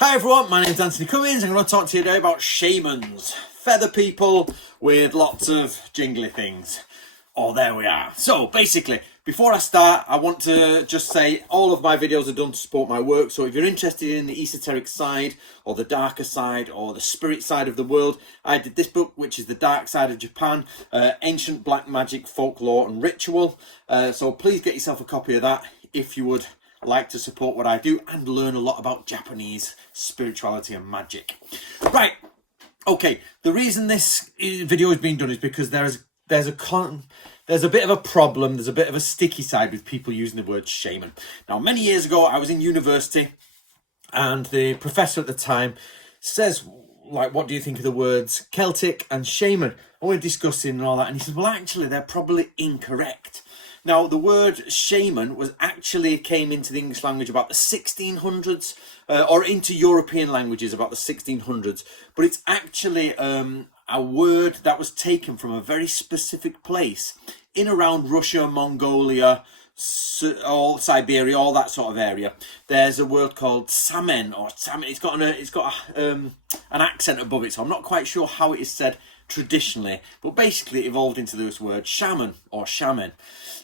Hi everyone, my name's Anthony Cummins. I'm going to talk to you today about shamans, feather people with lots of jingly things. Oh, there we are. So basically, before I start, I want to just say all of my videos are done to support my work. So if you're interested in the esoteric side or the darker side or the spirit side of the world, I did this book, which is The Dark Side of Japan, Ancient Black Magic, Folklore and Ritual. So please get yourself a copy of that if you would like to support what I do and learn a lot about Japanese spirituality and magic. Right, okay, the reason this video is being done is because there's a bit of a problem, there's a bit of a sticky side with people using the word shaman. Now, many years ago, I was in university and the professor at the time says, like, what do you think of the words Celtic and shaman? And we're discussing and all that, and he says, well, actually, they're probably incorrect. Now, the word shaman came into the English language about the 1600s, or into European languages about the 1600s. But it's actually a word that was taken from a very specific place in around Russia, Mongolia, all Siberia, all that sort of area. There's a word called Shaman or Shaman. It's got an accent above it, so I'm not quite sure how it is said traditionally, but basically it evolved into this word shaman or shaman.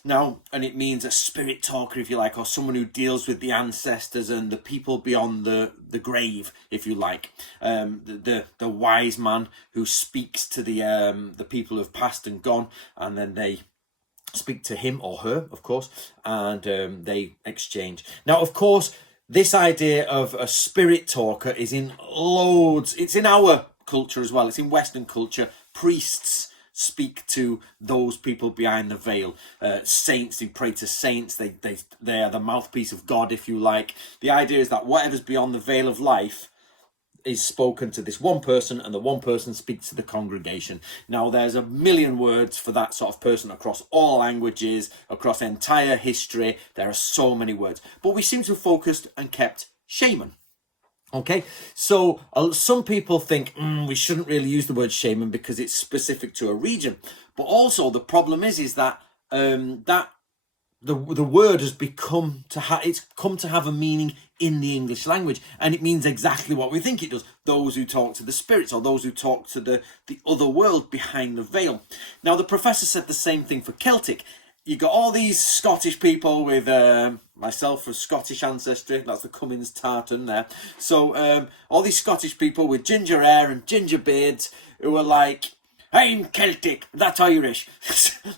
Now, and it means a spirit talker, if you like, or someone who deals with the ancestors and the people beyond the grave, if you like. The wise man who speaks to the people who've passed and gone, and then they speak to him or her, of course, and they exchange. Now, of course, this idea of a spirit talker is in loads. It's in our culture as well. It's in Western culture. Priests speak to those people behind the veil. Saints, they pray to saints. They are the mouthpiece of God, if you like. The idea is that whatever's beyond the veil of life is spoken to this one person, and the one person speaks to the congregation. Now, there's a million words for that sort of person across all languages, across entire history. There are so many words, but we seem to have focused and kept shaman. Okay, so some people think we shouldn't really use the word shaman because it's specific to a region. But also the problem is that the word has come to have a meaning in the English language, and it means exactly what we think it does. Those who talk to the spirits, or those who talk to the other world behind the veil. Now, the professor said the same thing for Celtic. You got all these Scottish people with myself of Scottish ancestry. That's the Cummins tartan there. So all these Scottish people with ginger hair and ginger beards who are like, I'm Celtic, that's Irish.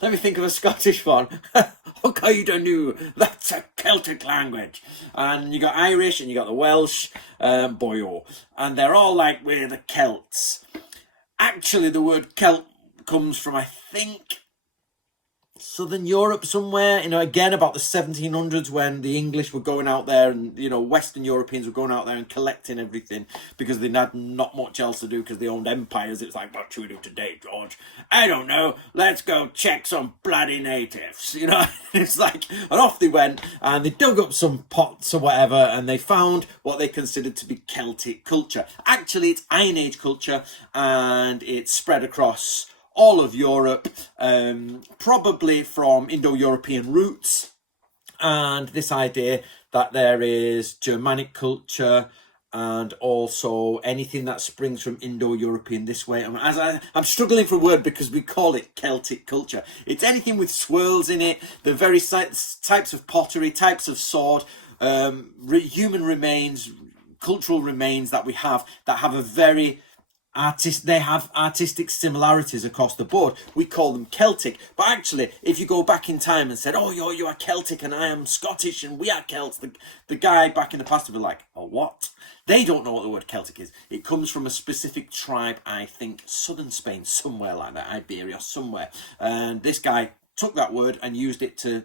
Let me think of a Scottish one. Okay, that's a Celtic language. And you got Irish and you got the Welsh, boyo. And they're all like, we're the Celts. Actually, the word Celt comes from, I think, Southern Europe somewhere, again about the 1700s, when the English were going out there and, Western Europeans were going out there and collecting everything because they had not much else to do because they owned empires. It's like, what should we do today, George? I don't know. Let's go check some bloody natives, It's like, and off they went and they dug up some pots or whatever and they found what they considered to be Celtic culture. Actually, it's Iron Age culture and it's spread across all of Europe, probably from Indo-European roots, and this idea that there is Germanic culture and also anything that springs from Indo-European this way. I'm struggling for a word because we call it Celtic culture. It's anything with swirls in it, the very types of pottery, types of sword, human remains, cultural remains that we have that have a very they have artistic similarities across the board. We call them Celtic, but actually, if you go back in time and said, "Oh, you are Celtic and I am Scottish and we are Celts," the guy back in the past would be like, "Oh, what?" They don't know what the word Celtic is. It comes from a specific tribe, I think, southern Spain, somewhere like that, Iberia, somewhere. And this guy took that word and used it to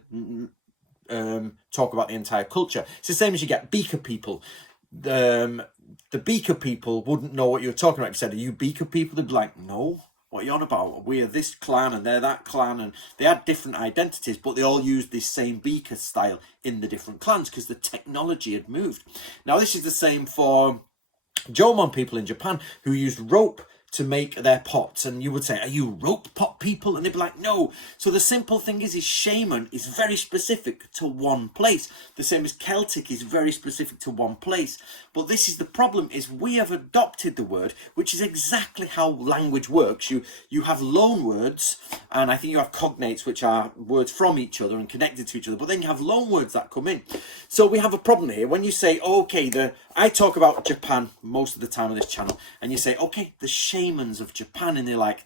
talk about the entire culture. It's the same as you get Beaker people. The Beaker people wouldn't know what you were talking about. If you said, "Are you Beaker people?" They'd be like, "No, what are you on about? We are this clan and they're that clan," and they had different identities, but they all used this same Beaker style in the different clans because the technology had moved. Now, this is the same for Jomon people in Japan who used rope to make their pots, and you would say, are you rope pot people? And they'd be like, no. So the simple thing is shaman is very specific to one place. The same as Celtic is very specific to one place. But this is the problem, is we have adopted the word, which is exactly how language works. You have loan words, and I think you have cognates, which are words from each other and connected to each other, but then you have loan words that come in. So we have a problem here. When you say, okay, I talk about Japan most of the time on this channel, and you say, okay, the shamans of Japan, and they're like...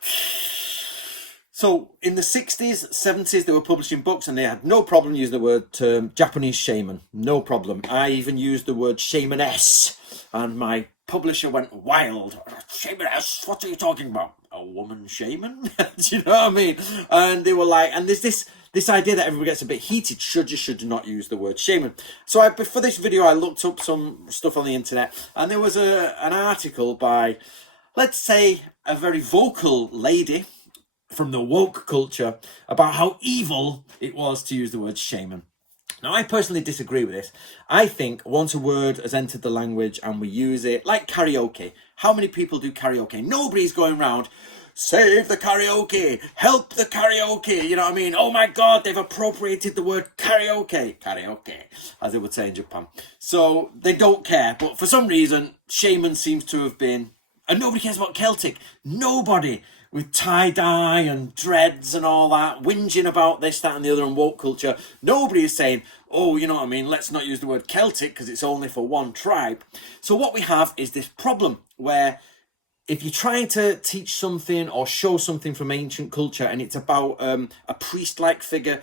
So in the 60s, 70s, they were publishing books and they had no problem using the word Japanese shaman. No problem. I even used the word shamaness, and my publisher went wild. Shamaness? What are you talking about? A woman shaman? Do you know what I mean? And they were like, and there's this idea that everybody gets a bit heated. Should you not use the word shaman? So for this video, I looked up some stuff on the internet, and there was an article by, let's say, a very vocal lady from the woke culture about how evil it was to use the word shaman. Now, I personally disagree with this. I think once a word has entered the language and we use it, like karaoke. How many people do karaoke? Nobody's going around, save the karaoke, help the karaoke, you know what I mean? Oh my God, they've appropriated the word karaoke, as they would say in Japan. So they don't care, but for some reason, shaman seems to have been, and nobody cares about Celtic. Nobody. With tie-dye and dreads and all that, whinging about this, that and the other and woke culture. Nobody is saying, oh, you know what I mean, let's not use the word Celtic because it's only for one tribe. So what we have is this problem where if you're trying to teach something or show something from ancient culture, and it's about a priest-like figure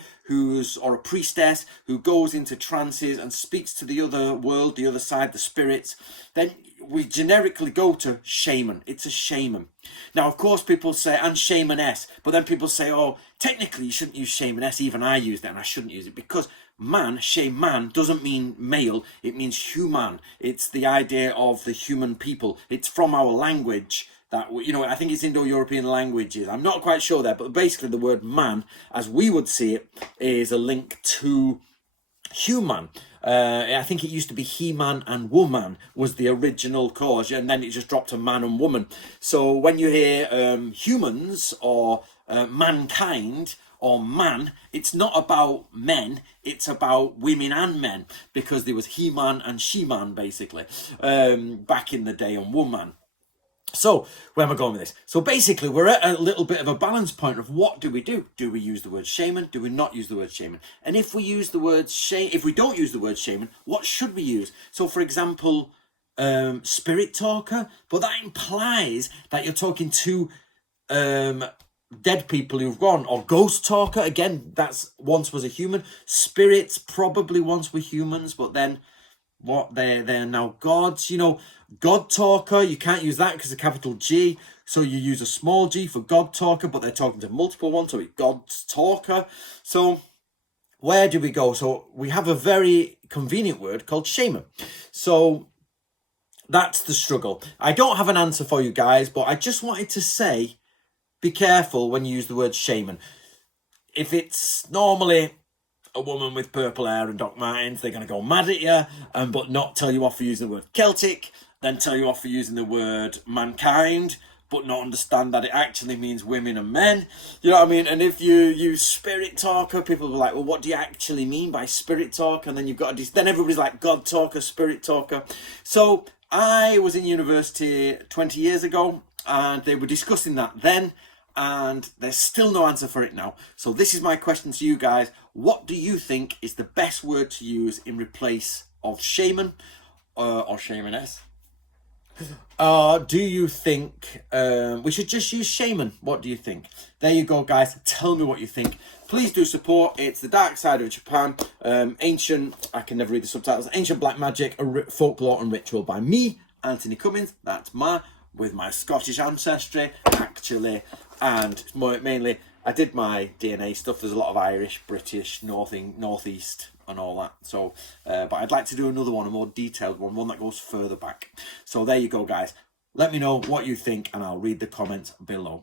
or a priestess who goes into trances and speaks to the other world, the other side, the spirits, then we generically go to shaman. It's a shaman. Now, of course, people say, and shamaness, but then people say, oh, technically you shouldn't use shamaness. Even I use that, and I shouldn't use it because shaman doesn't mean male. It means human. It's the idea of the human people. It's from our language that, you know, I think it's Indo-European languages. I'm not quite sure there, but basically the word man, as we would see it, is a link to human. I think it used to be he-man and woman was the original cause, and then it just dropped to man and woman. So when you hear humans or mankind or man, it's not about men, it's about women and men, because there was he-man and she-man basically back in the day, and woman. So, where am I going with this? So basically, we're at a little bit of a balance point of what do we do? Do we use the word shaman? Do we not use the word shaman? And if we use the word if we don't use the word shaman, what should we use? So, for example, spirit talker, but that implies that you're talking to dead people who've gone, or ghost talker. Again, that's once was a human. Spirits probably once were humans, but then they're now gods. You know, God talker, you can't use that because it's a capital G, so you use a small g for God talker, but they're talking to multiple ones, so it's God's talker. So where do we go? So we have a very convenient word called shaman. So that's the struggle. I don't have an answer for you guys, but I just wanted to say, be careful when you use the word shaman. If it's normally a woman with purple hair and Doc Martens, they're going to go mad at you, but not tell you off for using the word Celtic, then tell you off for using the word mankind, but not understand that it actually means women and men. You know what I mean? And if you use spirit talker, people will be like, well, what do you actually mean by spirit talker? And then you've got then everybody's like God talker, spirit talker. So I was in university 20 years ago, and they were discussing that then, and there's still no answer for it now. So this is my question to you guys. What do you think is the best word to use in replace of shaman or shamaness? Do you think we should just use shaman? What do you think? There you go, guys. Tell me what you think. Please do support. It's The Dark Side of Japan. Ancient, I can never read the subtitles. Ancient Black Magic, Folklore and Ritual by me, Anthony Cummins. That's with my Scottish ancestry, actually. And mainly, I did my DNA stuff. There's a lot of Irish, British, Northeast, and all that. So, but I'd like to do another one, a more detailed one that goes further back. So there you go, guys. Let me know what you think, and I'll read the comments below.